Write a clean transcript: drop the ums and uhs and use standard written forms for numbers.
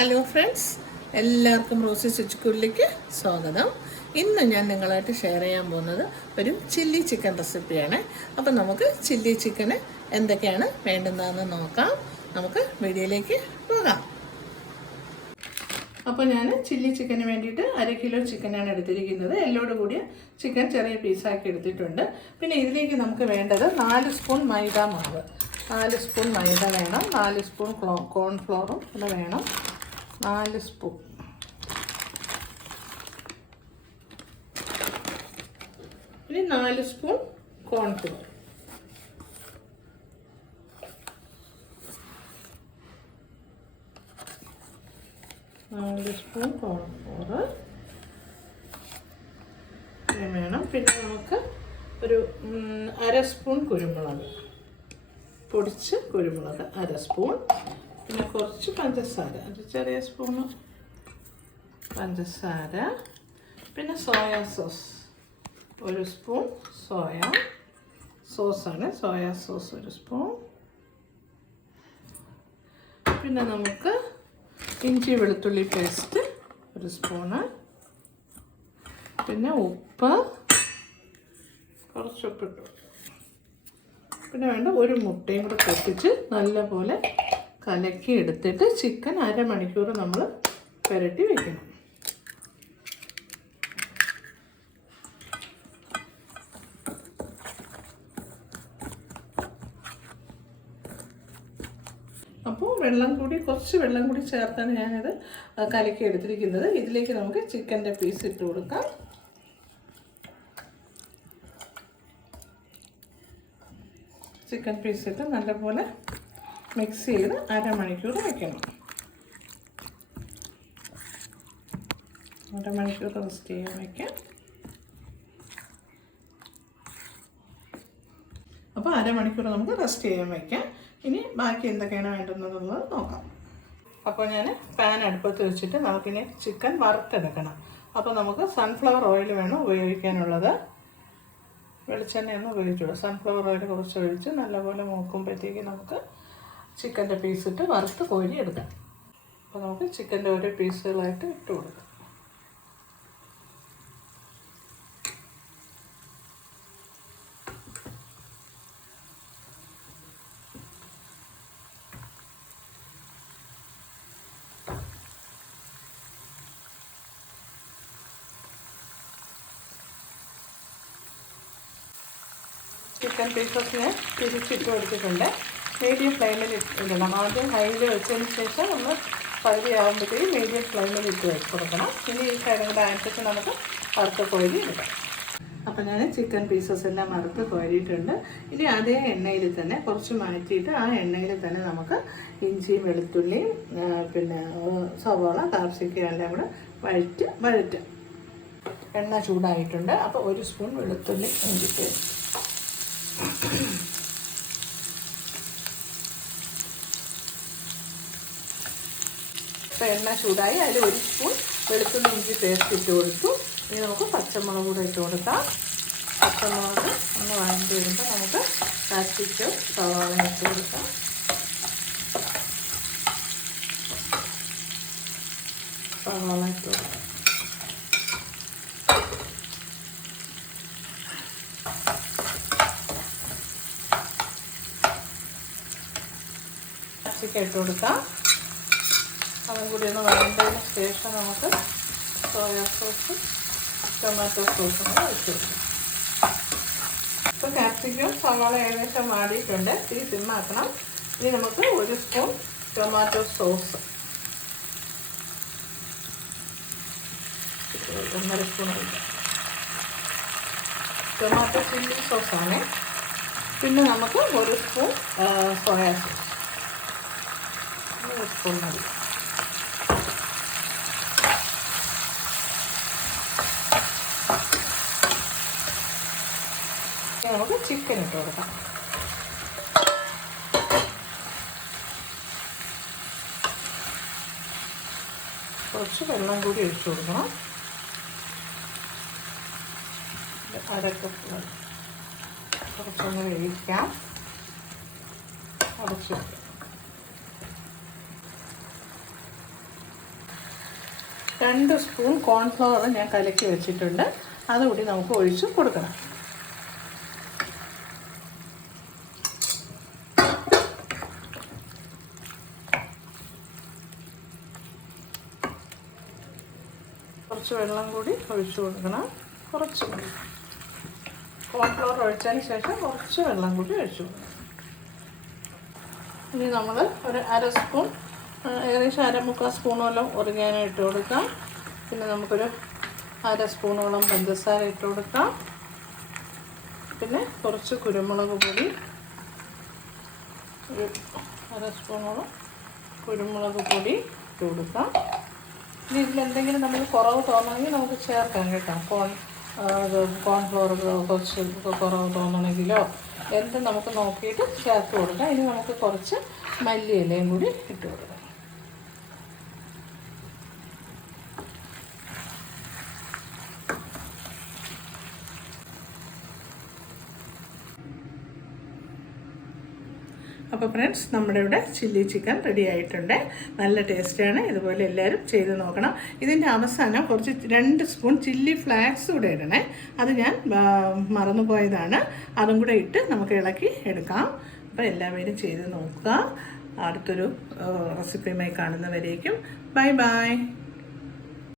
Hello friends, എല്ലാവർക്കും Rossi switch സ്വാഗതം. ഇന്ന് ഞാൻ നിങ്ങളായിട്ട് ഷെയർ ചെയ്യാൻ പോകുന്നത് ഒരു ചില്ലി ചിക്കൻ റെസിപ്പിയാണ്. അപ്പോൾ നമുക്ക് ചില്ലി ചിക്കന് എന്തൊക്കെയാണ് വേണ്ടുന്നതെന്ന് നോക്കാം. നമുക്ക് വീഡിയോയിലേക്ക് പോകാം. അപ്പോൾ ഞാൻ ചില്ലി ചിക്കന് വേണ്ടിയിട്ട് 1 കിലോ ചിക്കനാണ് എടുത്തിരിക്കുന്നത്. എല്ലോട് കൂടിയ ചിക്കൻ ചെറിയ പീസാക്കി എടുത്തിട്ടുണ്ട്. പിന്നെ ഇതിലേക്ക് നമുക്ക് വേണ്ടത് 4 സ്പൂൺ മൈദ മാവ്, 4 സ്പൂൺ മൈദ വേണം, 4 സ്പൂൺ കോൺഫ്ലോറും കൂടെ വേണം, 4 സ്പൂൺ. ഇനി 4 സ്പൂൺ കോൺഫ്ലോർ, 4 സ്പൂൺ കോൺഫ്ലോർ വേണം. പിന്നെ നമുക്ക് ഒരു 1/2 സ്പൂൺ കുരുമുളക്, പൊടിച്ച് കുരുമുളക് 1/2 സ്പൂൺ. പിന്നെ കുറച്ച് പഞ്ചസാര, ഒരു ചെറിയ സ്പൂണ് പഞ്ചസാര. പിന്നെ സോയാ സോസ് 1 സ്പൂൺ, സോയാ സോസാണ്, സോയാ സോസ് 1 സ്പൂൺ. പിന്നെ നമുക്ക് ഇഞ്ചി വെളുത്തുള്ളി പേസ്റ്റ് 1 സ്പൂണ്. പിന്നെ ഉപ്പ്, കുറച്ച് ഉപ്പിട്ടു. പിന്നെ വേണ്ട ഒരു മുട്ടയും കൂടെ പൊട്ടിച്ച് നല്ലപോലെ കലക്കി എടുത്തിട്ട് ചിക്കൻ 1/2 മണിക്കൂർ നമ്മൾ പുരട്ടി വെക്കണം. അപ്പോൾ കുറച്ച് വെള്ളം കൂടി ചേർത്താണ് ഞാനത് കലക്കി എടുത്തിരിക്കുന്നത്. ഇതിലേക്ക് നമുക്ക് ചിക്കൻ്റെ പീസ് ഇട്ട് കൊടുക്കാം. ചിക്കൻ പീസ് ഇട്ട് നല്ലപോലെ മിക്സ് ചെയ്ത് 1/2 മണിക്കൂർ വെക്കണം. 1/2 മണിക്കൂർ റെസ്റ്റ് ചെയ്യാൻ വയ്ക്കാം. അപ്പോൾ 1/2 മണിക്കൂർ നമുക്ക് റെസ്റ്റ് ചെയ്യാൻ വയ്ക്കാം. ഇനി ബാക്കി എന്തൊക്കെയാണ് വേണ്ടുന്നതെന്നുള്ളത് നോക്കാം. അപ്പോൾ ഞാൻ പാൻ അടുപ്പത്ത് വെച്ചിട്ട് നമുക്കിനി ചിക്കൻ വറുത്തെടുക്കണം. അപ്പോൾ നമുക്ക് സൺഫ്ലവർ ഓയിൽ വേണം ഉപയോഗിക്കാനുള്ളത്. വെളിച്ചെണ്ണയൊന്നും ഉപയോഗിച്ചുള്ളൂ. സൺഫ്ലവർ ഓയിൽ കുറച്ച് ഒഴിച്ച് നല്ലപോലെ മൂക്കുമ്പോഴത്തേക്ക് നമുക്ക് ചിക്കൻ്റെ പീസിട്ട് വറുത്ത് കോരി എടുക്കാം. അപ്പോൾ നമുക്ക് ചിക്കൻ്റെ ഓരോ പീസുകളായിട്ട് ഇട്ട് കൊടുക്കാം. ചിക്കൻ പീസസിനെ തിരിച്ചിട്ട് കൊടുത്തിട്ടുണ്ട്. മീഡിയം ഫ്ലെയിമിൽ ഇടണം. ആദ്യം ഹൈയിൽ വെച്ചതിന് ശേഷം ഒന്ന് പകുതി ആകുമ്പോഴത്തേക്കും മീഡിയം ഫ്ലെയിമിൽ ഇട്ട് കൊടുക്കണം. ഇനി ഈ സൈഡും കൂടെ ആയിട്ട് നമുക്ക് വറുത്ത് കോരി എടുക്കാം. അപ്പോൾ ഞാൻ ചിക്കൻ പീസസ് എല്ലാം വറുത്ത് കോരിയിട്ടുണ്ട്. ഇനി അതേ എണ്ണയിൽ തന്നെ കുറച്ച് മാറ്റിയിട്ട് ആ എണ്ണയിൽ തന്നെ നമുക്ക് ഇഞ്ചിയും വെളുത്തുള്ളിയും പിന്നെ സവോള, കാപ്സിക്കം എല്ലാം കൂടെ വഴറ്റുക. എണ്ണ ചൂടായിട്ടുണ്ട്. അപ്പോൾ 1 സ്പൂൺ വെളുത്തുള്ളി ഇഞ്ചി പേസ്റ്റ്, ഇപ്പോൾ എണ്ണ ചൂടായി. അതിൽ 1 സ്പൂൺ വെളുത്തുള്ളി ഇഞ്ചി പേസ്റ്റ് ഇട്ട് കൊടുത്തു. ഇനി നമുക്ക് പച്ചമുളക് കൂടെ ഇട്ട് കൊടുക്കാം. പച്ചമുളക് ഒന്ന് വഴണ്ടി വരുമ്പോൾ നമുക്ക് കാപ്സിക്കം സവാള ഇട്ട് കൊടുക്കാം. സവാള ഇട്ട് കൊടുക്കാം. കാപ്സിക്കം ഇട്ട് കൊടുക്കാം. അതും കൂടി ഒന്ന് വഴണ്ടതിന് ശേഷം നമുക്ക് സോയാ സോസും ടൊമാറ്റോ സോസും കൂടെ ഒഴിച്ച് കൊടുക്കാം. ഇപ്പോൾ കാപ്സിക്കം സവാള ഏകദേശം വാടിയിട്ടുണ്ട്. ഇത്തിരി സിമ്മാക്കണം. ഇനി നമുക്ക് 1 സ്പൂൺ ടൊമാറ്റോ സോസ്, 1/2 സ്പൂൺ ഒഴിക്കാം. ടൊമാറ്റോ ചില്ലി സോസാണ്. പിന്നെ നമുക്ക് 1 സ്പൂൺ സോയാ സോസ്, 1 സ്പൂൺ മതി. നമുക്ക് ചിക്കൻ ഇട്ട് കൊടുക്കാം. കുറച്ച് വെള്ളം കൂടി ഒഴിച്ചു കൊടുക്കണം. 1/2 കപ്പ് വെള്ളം. കുറച്ചൊന്ന് വേവിക്കാം. അടച്ചു 2 സ്പൂൺ കോൺഫ്ലവർ ഞാൻ കലക്കി വെച്ചിട്ടുണ്ട്. അതുകൂടി നമുക്ക് ഒഴിച്ച് കൊടുക്കണം. കുറച്ച് വെള്ളം കൂടി ഒഴിച്ച് കൊടുക്കണം. കുറച്ച് കോൺഫ്ലവർ ഒഴിച്ചതിന് ശേഷം കുറച്ച് വെള്ളം കൂടി ഒഴിച്ച് കൊടുക്കണം. ഇനി നമ്മൾ ഒരു 1/2 സ്പൂൺ, ഏകദേശം 1/4 സ്പൂണോളം ഒറിഗാനോ ഇട്ട് കൊടുക്കാം. പിന്നെ നമുക്കൊരു 1/2 സ്പൂണോളം പഞ്ചസാര ഇട്ട് കൊടുക്കാം. പിന്നെ കുറച്ച് കുരുമുളക് പൊടി, ഒരു 1/2 സ്പൂണോളം കുരുമുളക് പൊടി ഇട്ട് കൊടുക്കാം. ഇനി ഇതിലെന്തെങ്കിലും നമുക്ക് കുറവ് തോന്നണമെങ്കിൽ നമുക്ക് ചേർക്കാം കേട്ടോ. കോൺഫ്ലവർ കുറച്ച് കുറവ് തോന്നണമെങ്കിലോ എന്ത് നമുക്ക് നോക്കിയിട്ട് ചേർത്ത് കൊടുക്കാം. ഇനി നമുക്ക് കുറച്ച് മല്ലിയിലയും കൂടി ഇട്ട് കൊടുക്കാം. അപ്പോൾ ഫ്രണ്ട്സ്, നമ്മുടെ ഇവിടെ ചില്ലി ചിക്കൻ റെഡി ആയിട്ടുണ്ട്. നല്ല ടേസ്റ്റാണ്. ഇതുപോലെ എല്ലാവരും ചെയ്ത് നോക്കണം. ഇതിൻ്റെ അവസാനം കുറച്ച് 2 സ്പൂൺ ചില്ലി ഫ്ലാക്സ് കൂടെ ഇടണേ. അത് ഞാൻ മറന്നുപോയതാണ്. അതും കൂടെ ഇട്ട് നമുക്ക് ഇളക്കി എടുക്കാം. അപ്പോൾ എല്ലാവരും ചെയ്ത് നോക്കുക. അടുത്തൊരു റെസിപ്പിയുമായി കാണുന്നവരേക്കും ബൈ ബൈ.